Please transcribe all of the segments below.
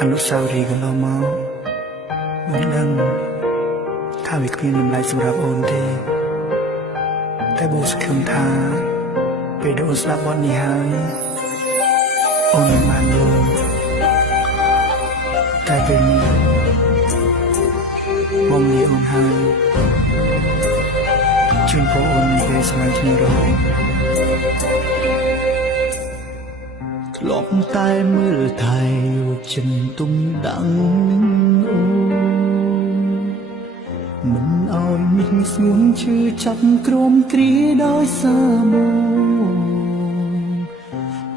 អនុស្សាវរីយ៍កន្លងមកបងដឹងថាវាគ្មានតម្លៃសម្រាប់អូនទេតែបងសង្ឃឹមថាពេលដែលអូនស្ដាប់បទនេះហើយអូននឹងបានយល់តែពេលនេះបងនិយាយអូនហើយជូនបងអូនពេលស្មានគ្នារហូតធ្លាប់តែមើលថៃយកចិនទុំដាំងអូមិនឲ្យមីងស្ងួនឈឺចាប់ក្រមគ្រាដោយសារមក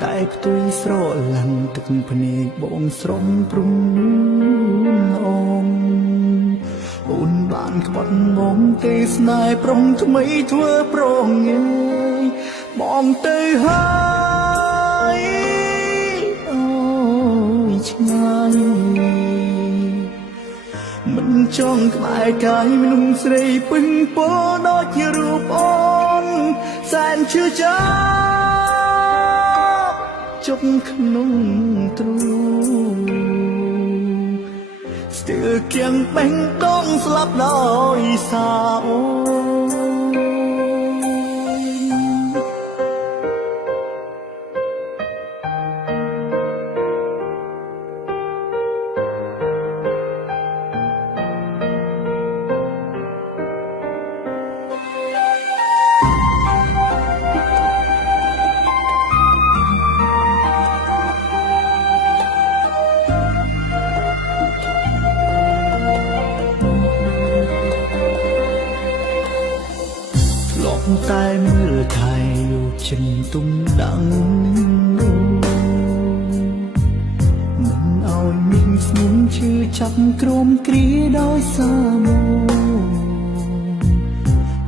តែផ្ទុយស្រឡាំងទឹកភ្នែកបងស្រំព្រំអូនអូនបានក្បត់មកទេស្នេហ៍ប្រុងថ្មីធ្វើប្រងងាយបងទៅហើយអូយឆ្ងាយមិនចង់ក្បែរកាយមនុស្សស្រីពឹងពោដូចជារូបអូនសែនឈឺចាប់ជុកក្នុងទ្រូងស្ទើរគៀងបេះដូងស្លាប់ដោយសារអូតែមើលថៃយកចិនទុំដាំងមិនឲ្យមីងស្ងួនឈឺចាប់ក្រមគ្រាដោយសារមក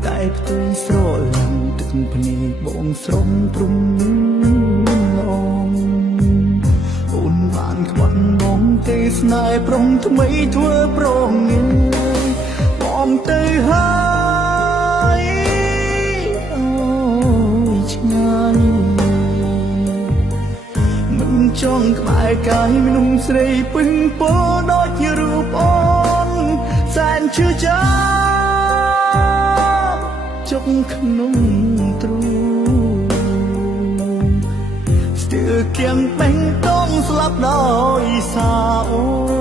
តែផ្ទុយស្រឡាំងទឹកភ្នែកបងស្រំព្រំអូនអូនបានក្បត់បងទេស្នេហ៍ប្រុងថ្មីធ្វើប្រងងាយបងទៅហើយមិនចង់ក្បែរកាយមនុស្សស្រីពឹងពោដូចជារូបអូនសែនឈឺចាប់ជុកក្នុងទ្រូងស្ទើរគៀងបេះដូងស្លាប់ដោយសារអូ